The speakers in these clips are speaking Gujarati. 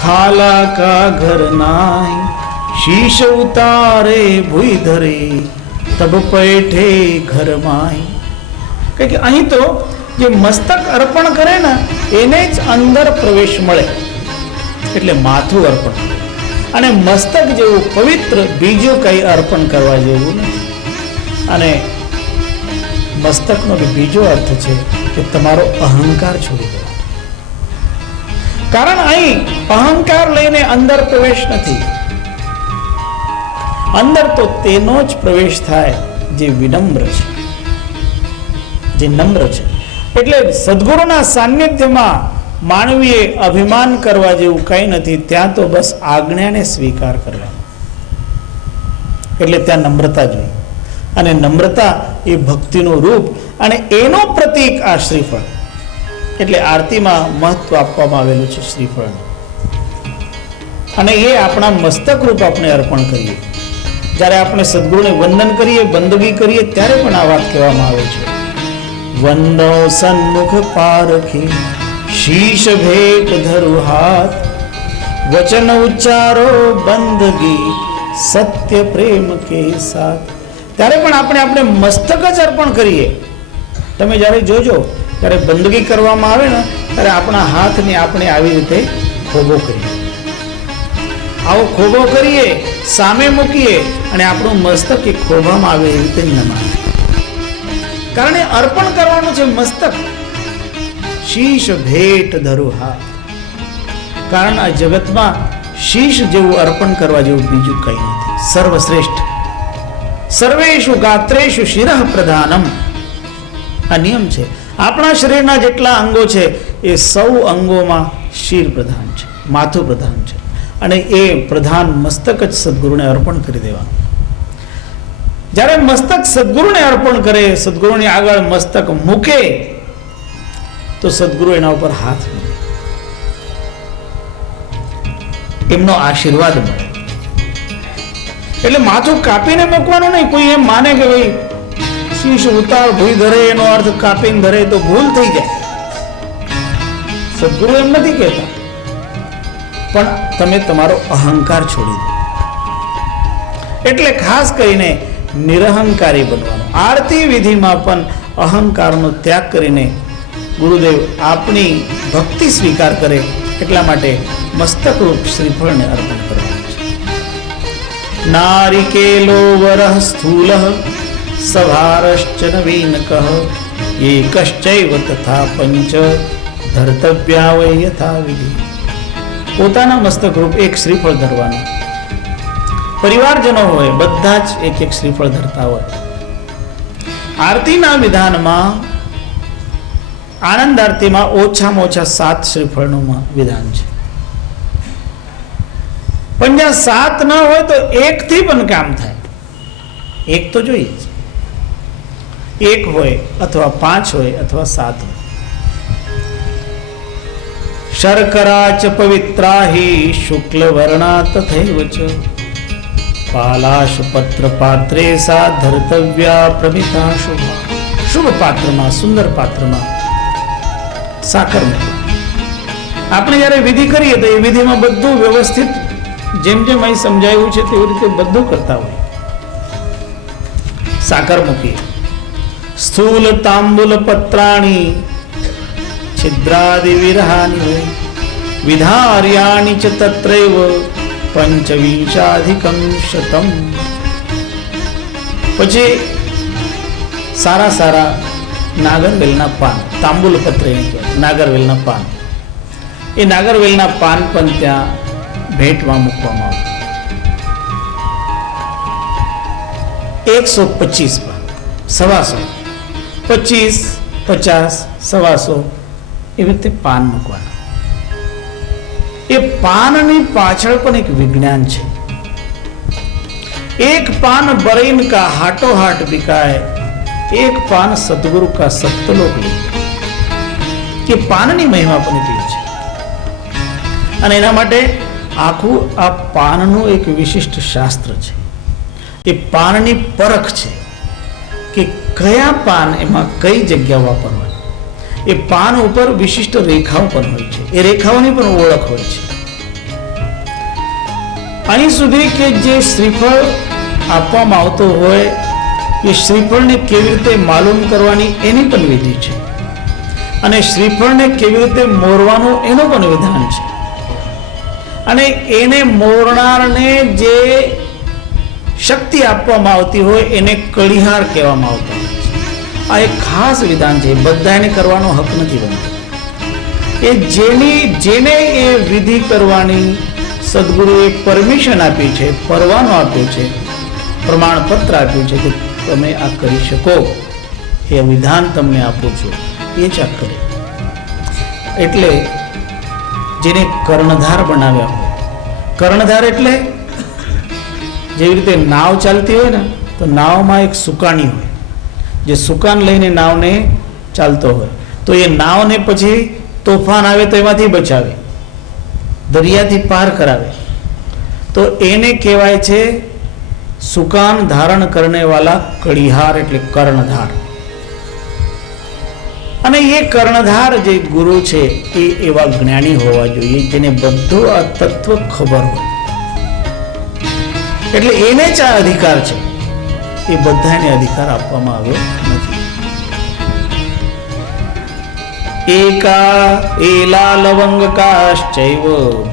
खाला का घर नाई, शीश उतारे भूई धरे, तब पैठे घर माई. કે અહીં તો જે મસ્તક અર્પણ કરે ને એને જ અંદર પ્રવેશ મળે, એટલે માથું અર્પણ. અને મસ્તક જેવું પવિત્ર બીજું કઈ અર્પણ કરવા જેવું નથી. અને મસ્તકનો બીજો અર્થ છે કે તમારો અહંકાર છોડી દો. કારણ અહીં અહંકાર લઈને અંદર પ્રવેશ નથી. અંદર તો તેનો જ પ્રવેશ થાય જે વિનમ્ર છે, જે નમ્ર છે. એટલે સદગુરુના સાનિધ્યમાં માનવીએ અભિમાન કરવા જેવું કંઈ નથી. ત્યાં તો બસ આજ્ઞાને સ્વીકાર કરવાનો. એટલે ત્યાં નમ્રતા જોઈએ. અને નમ્રતા એ ભક્તિનું રૂપ અને એનો પ્રતીક આ શ્રીફળ. એટલે આરતીમાં મહત્વ આપવામાં આવેલું છે શ્રીફળ. અને એ આપણા મસ્તક રૂપ આપણે અર્પણ કરીએ. જ્યારે આપણે સદગુરુને વંદન કરીએ, બંદગી કરીએ, ત્યારે પણ આ વાત કહેવામાં આવે છે. વંદો સન્મુખ પારખી, શીશ ભેટ ધરુ હાથ, વચન ઉચ્ચારો બંદગી, સત્ય પ્રેમ કે સાથ. ત્યારે પણ આપણે મસ્તક જ અર્પણ કરીએ. તમે જ્યારે જોજો, ત્યારે બંદગી કરવામાં આવે ને ત્યારે આપણા હાથને આપણે આવી રીતે ખોબો કરીએ. આવો ખોબો કરીએ, સામે મૂકીએ અને આપણું મસ્તક એ ખોબામાં આવે એવી રીતે નમાય. કારણ એ અર્પણ કરવાનું છે મસ્તક. શીશ ભેટ ધરુ હાથ. કારણ આ જગતમાં શીશ જેવું અર્પણ કરવા જેવું બીજું કંઈ નથી. સર્વશ્રેષ્ઠ. સર્વેષુ ગાત્રેષુ શિરઃ પ્રધાનમ. આ નિયમ છે. આપણા શરીરના જેટલા અંગો છે એ સૌ અંગોમાં શિર પ્રધાન છે, માથું પ્રધાન છે. અને એ પ્રધાન મસ્તક જ સદગુરુને અર્પણ કરી દેવાનું. જ્યારે મસ્તક સદગુરુને અર્પણ કરે, સદગુરુની આગળ મસ્તક મૂકે, તો સદગુરુ એના ઉપર હાથ મૂકે, એમનો આશીર્વાદ મળે. એટલે માથું કાપીને મૂકવાનું નહીં. કોઈ એમ માને કે ભાઈ શીશ ઉતાર ભૂઈ ધરે, એનો અર્થ કાપીને ધરે તો ભૂલ થઈ જાય. સદગુરુ એમ નથી કહેતા. પણ તમે તમારો અહંકાર છોડી દો. એટલે ખાસ કરીને નિરહંકારી બનવાનું. આરતી વિધિમાં પણ અહંકારનો ત્યાગ કરીને ગુરુદેવ આપણી ભક્તિ સ્વીકાર કરે એટલા માટે મસ્તક રૂપ શ્રીફળને અર્પણ કરવાનું છે. નારિકેલો વરઃ સ્થૂલ સભારશ્ચ નવીનકઃ એકશ્ચૈવ તથા પંચ ધર્તવ્યા વૈ યથા વિધિ. પોતાના મસ્તક રૂપ એક શ્રીફળ ધરવાનું. પરિવારજનો હોય બધા જ એક એક શ્રીફળ ધરતા હોય. આરતીના વિધાનમાં, આનંદ આરતીમાં ઓછામાં ઓછા 7 શ્રીફળનું વિધાન છે. પણ જ્યાં 7 ન હોય તો 1 થી પણ કામ થાય. 1 તો જોઈએ જ. 1 હોય અથવા 5 હોય અથવા 7 હોય. શર્કરા ચ પવિત્રાહી શુક્લ વર્ણા તથૈવ ચ પાલાશ પત્ર પાત્રે સા ધર્તવ્યા પ્રમિતા શુભ. શુભ પાત્રમાં, સુંદર પાત્રમાં સાકર મૂકો. આપણે જ્યારે વિધિ કરીએ તો એ વિધિમાં બધું વ્યવસ્થિત જેમ જેમ અહીં સમજાયું છે તેવી રીતે બધું કરતા હોય. સાકર મૂકીએ. સ્થૂલ તાંબુલ પત્રાણી છિદ્રાદિ વિરહાની વિધાર્યાણી ચ તત્રૈવ પંચવિંશાધિકં શતમ. પછી સારા સારા નાગરવેલના પાન, તાંબુલ પત્ર નાગરવેલના પાન, એ નાગરવેલના પાન પણ ત્યાં ભેટમાં મૂકવામાં આવે. 125 પાન, 125, 25, 50, 125 એવી રીતે પાન મૂકવાના. એ પાનની પાછળ પણ એક વિજ્ઞાન છે. એક પાન બરીન કા હાટો હાટ બિકાય, એક પાન સદગુરુ કા સત્યલોક લે. કે પાનની મહિમા પણ એટલી છે. અને એના માટે આખું આ પાનનું એક વિશિષ્ટ શાસ્ત્ર છે. એ પાનની પરખ છે કે કયા પાન એમાં કઈ જગ્યા વાપરવાની. એ પાન ઉપર વિશિષ્ટ રેખાઓ પણ હોય છે, એ રેખાઓની પણ ઓળખ હોય છે. અહીં સુધી કે જે શ્રીફળ આપવામાં આવતું હોય એ શ્રીફળને કેવી રીતે માલુમ કરવાની એની પણ વિધિ છે, અને શ્રીફળને કેવી રીતે મોરવાનું એનું પણ વિધાન છે. અને એને મોરનારને જે શક્તિ આપવામાં આવતી હોય એને કડીહાર કહેવામાં આવતો હોય છે. આ એક ખાસ વિધાન છે, બધાને કરવાનો હક નથી બનતો. એ જેને એ વિધિ કરવાની સદગુરુએ પરમિશન આપી છે, પરવાનો આપ્યો છે, પ્રમાણપત્ર આપ્યું છે કે તમે આ કરી શકો, એ વિધાન તમને આપું છું, એ જ આ કરે. એટલે જેને કર્ણધાર બનાવ્યા હોય, કર્ણધાર એટલે જેવી રીતે નાવ ચાલતી હોય ને, તો નાવમાં એક સુકાની હોય, જે સુકાન લઈને નાવને ચાલતો હોય, તો એ નાવને પછી તોફાન આવે તો એમાંથી બચાવે, દરિયાથી પાર કરાવે, તો એને કહેવાય છે સુકાન ધારણ કરને વાલા કડીહાર, એટલે કર્ણધાર. અને એ કર્ણધાર જે ગુરુ છે એ એવા જ્ઞાની હોવા જોઈએ જેને બધું આ તત્વ ખબર હોય. એટલે એને જ આ અધિકાર છે, એ બધાને અધિકાર આપવામાં આવ્યો નથી. એકા એલા લવંગકાશ્ચૈવ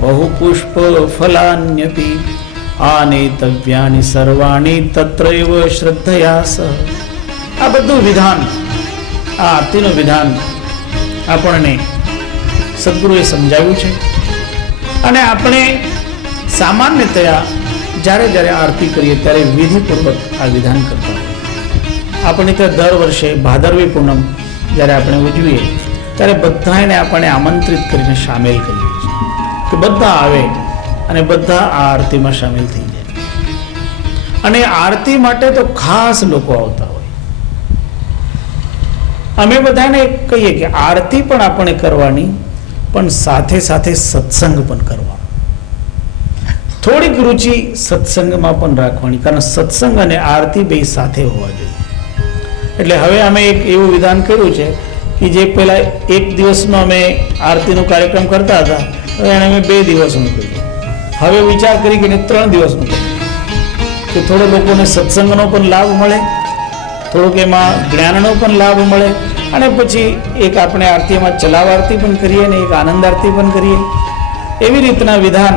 બહુ પુષ્પ ફલાન્યપી આને તવ્યાની સર્વાણી તત્રૈવ શ્રદ્ધયા સહ. આ બધું વિધાન, આ આરતીનું વિધાન આપણને સદગુરુએ સમજાવ્યું છે. અને આપણે સામાન્યતયા જ્યારે આરતી કરીએ ત્યારે વિધિપૂર્વક આ વિધાન કરતા હોય. આપણે ત્યાં દર વર્ષે ભાદરવી પૂનમ જ્યારે આપણે ઉજવીએ ત્યારે બધાને આપણે આમંત્રિત કરીને સામેલ કરીએ છીએ કે બધા આવે અને બધા આ આરતીમાં સામેલ થઈ જાય. અને આરતી માટે તો ખાસ લોકો આવતા હોય. અમે બધાને કહીએ કે આરતી પણ આપણે કરવાની, પણ સાથે સાથે સત્સંગ પણ કરવાનો. થોડીક રુચિ સત્સંગમાં પણ રાખવાની, કારણ સત્સંગ અને આરતી બે સાથે હોવા જોઈએ. એટલે હવે અમે એક એવું વિધાન કર્યું છે કે જે પહેલા એક દિવસનો અમે આરતીનો કાર્યક્રમ કરતા હતા, હવે એને અમે 2 દિવસનું કર્યું. હવે વિચાર કરી કે 3 દિવસનું કર્યું, કે થોડો લોકોને સત્સંગનો પણ લાભ મળે, થોડોક એમાં જ્ઞાનનો પણ લાભ મળે, અને પછી એક આપણે આરતીમાં ચલાવ આરતી પણ કરીએ ને એક આનંદ આરતી પણ કરીએ. એવી રીતના વિધાન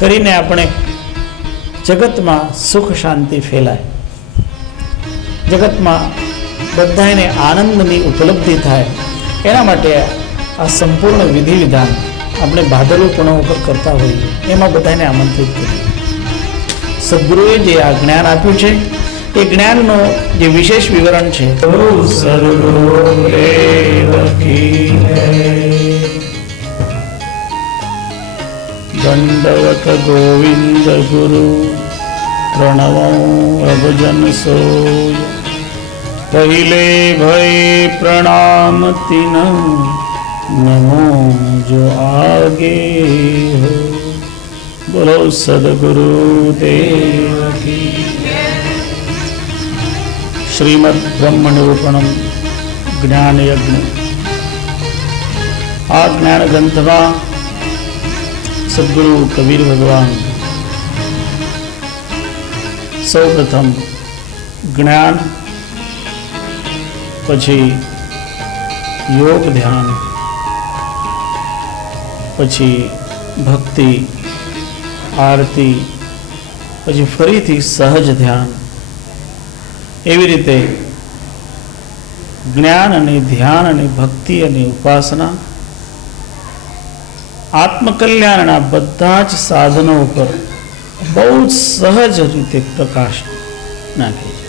કરીને આપણે જગતમાં સુખ શાંતિ ફેલાય, જગતમાં બધાને આનંદની ઉપલબ્ધિ થાય, એના માટે આ સંપૂર્ણ વિધિ વિધાન આપણે ભાદરવી પૂનમ ઉપર કરતા હોઈએ. એમાં બધાને આમંત્રિત કરીએ. સદગુરુએ જે આ જ્ઞાન આપ્યું છે એ જ્ઞાનનો જે વિશેષ વિવરણ છે, દંડવત ગોવિંદ ગુરુ પ્રણવો અભજન સોય પહેલે ભય પ્રણામ તિન નમો જો આગે હો. બોલો સદગુરુ દેવ કી. શ્રીમદ બ્રહ્મ નિરૂપણમ જ્ઞાન યજ્ઞ. આ જ્ઞાન ગ્રંથમાં સદગુરુ કબીર ભગવાન સૌ પ્રથમ જ્ઞાન, પછી યોગ ધ્યાન, પછી ભક્તિ આરતી, પછી ફરીથી સહજ ધ્યાન, એવી રીતે જ્ઞાન અને ધ્યાન અને ભક્તિ અને ઉપાસના, આત્મકલ્યાણના બધા જ સાધનો ઉપર બહુ સહજ રીતે પ્રકાશ નાખે છે.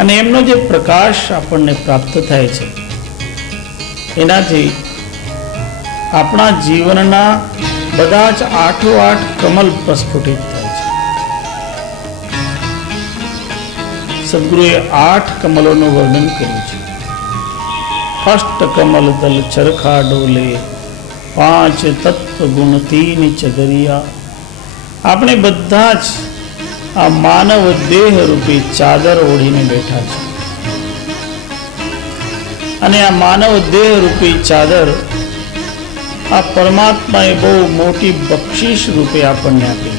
અને એમનો જે પ્રકાશ આપણને પ્રાપ્ત થાય છે એનાથી આપણા જીવનના બધા જ 8 કમલ પ્રસ્ફુટિત થાય છે. સદગુરુએ 8 કમલોનું વર્ણન કર્યું છે. અષ્ટ કમલ દલ ચરખા ડોલે, 5 તત્વ ગુણ 3 ચગરિયા. આપણે બધા જ આ માનવ દેહ રૂપી ચાદર ઓઢીને બેઠા છે. અને આ માનવ દેહ રૂપી ચાદર આ પરમાત્માએ બહુ મોટી બક્ષિસ રૂપે આપણને આપી.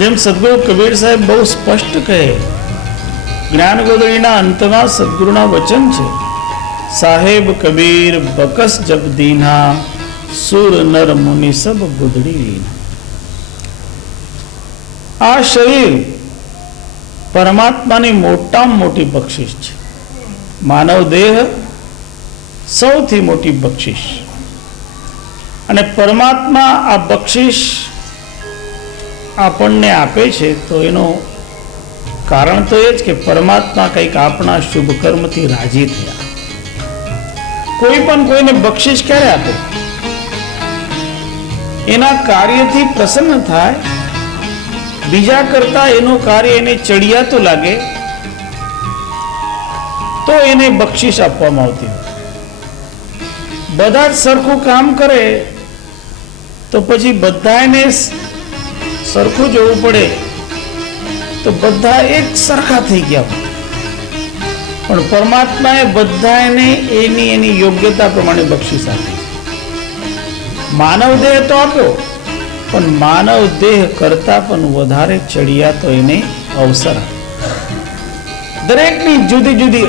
જેમ સદગુરુ કબીર સાહેબ બહુ સ્પષ્ટ કહે, જ્ઞાન ગોદડીના અંતમાં સદગુરુના વચન છે, સાહેબ કબીર બકસ જબ દીના, સુર નર મુનિ સબ ગુદડી લીના. આ શરીર પરમાત્માની મોટામાં મોટી બક્ષિસ છે. માનવ દેહ સૌથી મોટી બક્ષિસ. અને પરમાત્મા આ બક્ષિસ આપણને આપે છે તો એનું કારણ તો એ જ કે પરમાત્મા કંઈક આપણા શુભ કર્મથી રાજી થયા. કોઈ પણ કોઈને બક્ષિસ ક્યારે આપે? એના કાર્યથી પ્રસન્ન થાય, બીજા કરતા એનું કાર્ય એને ચડિયાતું લાગે તો એને બક્ષિસ આપવામાં આવતી હોય. બધા જ સરખું કામ કરે તો પછી બધાને સરખું જોવું પડે તો બધા એક સરખા થઈ ગયા. પણ પરમાત્માએ બધાને એની યોગ્યતા પ્રમાણે બક્ષિસ આપી. માનવ દેહ તો આપ્યો, પણ માનવ દેહ કરતા પણ વધારે ચડિયા તો એને અવસર આપ્યો. દરેકની જુદી જુદી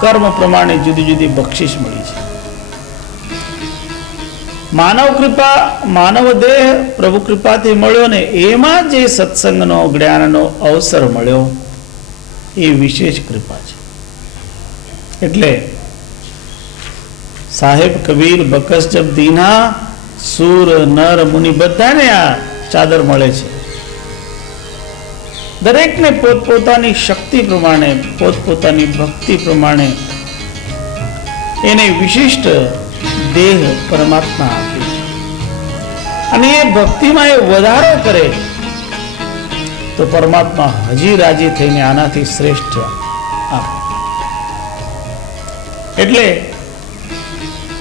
કર્મ પ્રમાણે જુદી જુદી બક્ષિસ મળી છે. માનવ કૃપા, માનવ દેહ પ્રભુ કૃપાથી મળ્યો ને એમાં જે સત્સંગનો જ્ઞાનનો અવસર મળ્યો એ વિશેષ કૃપા છે. એટલે સાહેબ કબીર બકસ જબ દીના, સુર નર મુનિ બધાને આ ચાદર મળે છે. દરેકને પોતપોતાની શક્તિ પ્રમાણે, પોતપોતાની ભક્તિ પ્રમાણે એને વિશિષ્ટ દેહ પરમાત્મા આપે છે. અને એ ભક્તિમાં એ વધારો કરે તો પરમાત્મા હજી રાજી થઈને આનાથી શ્રેષ્ઠ આપે. એટલે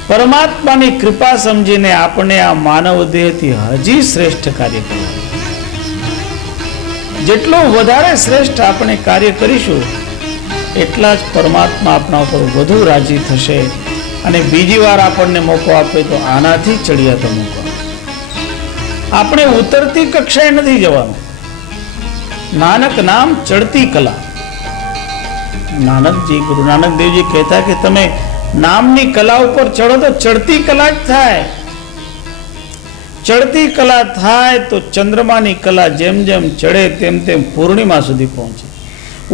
પરમાત્માની કૃપા સમજીને આપણે આ માનવ દેહથી હજી શ્રેષ્ઠ કાર્ય કરવું. જેટલું વધારે શ્રેષ્ઠ આપણે કાર્ય કરીશું એટલા જ પરમાત્મા આપણા ઉપર વધુ રાજી થશે અને બીજી વાર આપણને મોકો આપે તો આનાથી ચડિયાતો મોકો. આપણે ઉતરતી કક્ષાએ નથી જવાનું. નાનક નામ ચડતી કલા. નાનકજી, ગુરુ નાનક દેવજી કહેતા કે તમે નામની કલા ઉપર ચડો તો ચડતી કલા જ થાય. ચડતી કલા થાય તો ચંદ્રમાની કલા જેમ જેમ ચડે તેમ તેમ પૂર્ણિમા સુધી પહોંચે.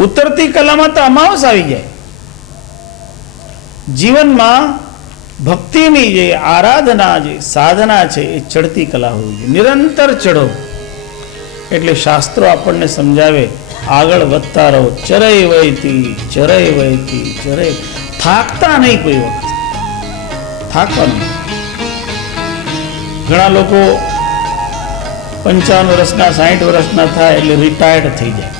ઉતરતી કલામાં તો અમાવસ આવી જાય. જીવનમાં ભક્તિની જે આરાધના, જે સાધના છે એ ચડતી કલા હોવી જોઈએ. નિરંતર ચડો. એટલે શાસ્ત્રો આપણને સમજાવે, આગળ વધતા રહો, ચરય વયતી ચરય વયતી ચરય. થાકતા નહીં કોઈ વખત. થાકવાનું. ઘણા લોકો 55 વર્ષના 60 વર્ષના થાય એટલે રિટાયર્ડ થઈ જાય.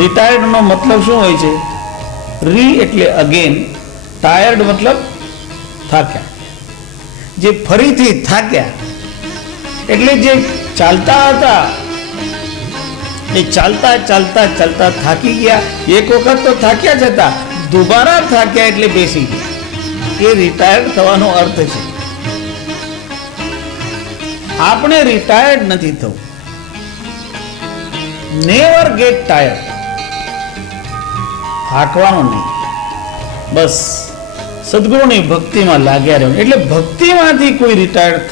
રિટાયર્ડ નો મતલબ શું હોય છે? રી એટલે અગેન, ટાયર્ડ મતલબ થાક્યા. જે ફરીથી થાક્યા. એટલે જે ચાલતા હતા એ ચાલતા ચાલતા ચાલતા થાકી ગયા. એક વખત તો થાક્યા જ હતા, દુબારા થાક્યા એટલે બેસી ગયા. એ રિટાયર્ડ થવાનો અર્થ છે. આપણે રિટાયર્ડ નથી થવું. Never gate tired. થાકવાનું નહીં. બસ સદગુરુની ભક્તિમાં લાગ્યા રહેવું. એટલે ભક્તિમાંથી કોઈ રિટાયર્ડ